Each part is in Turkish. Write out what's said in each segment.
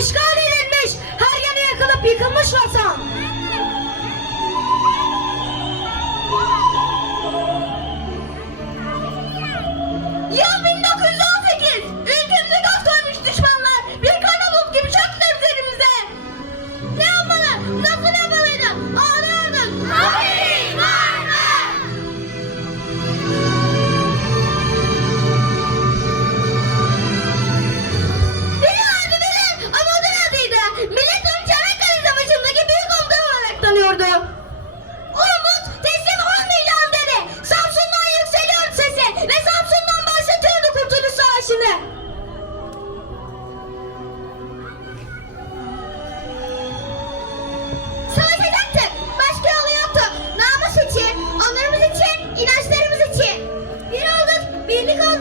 işgal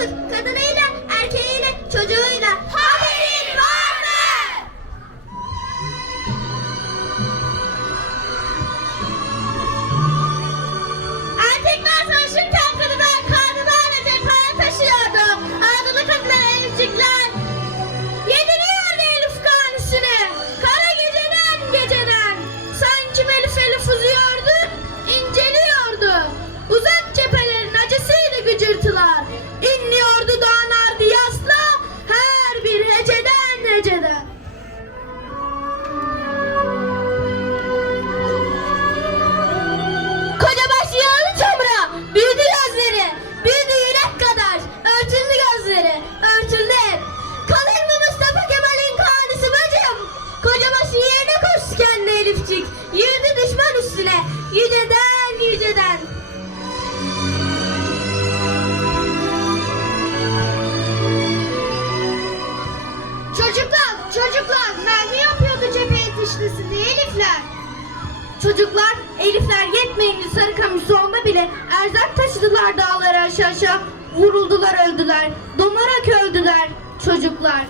の方です。yüceden yüceden. Çocuklar, çocuklar mermi yapıyordu cephe yetişlisin diye Elifler. Çocuklar, Elifler yetmeyince Sarıkamış'ta onda bile erzak taşıdılar dağlara aşağı aşağı. Vuruldular öldüler, donarak öldüler çocuklar.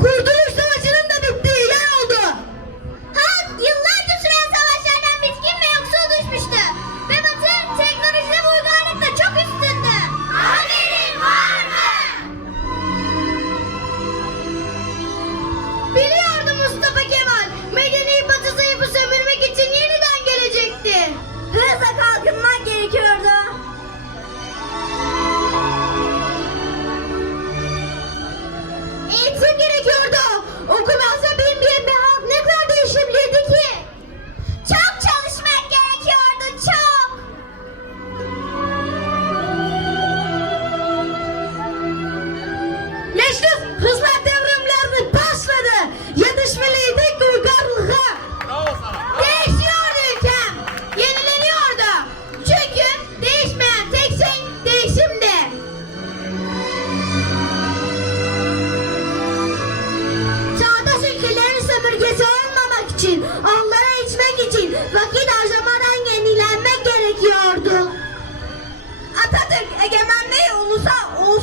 kurdu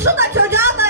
Boşuna çocuğa da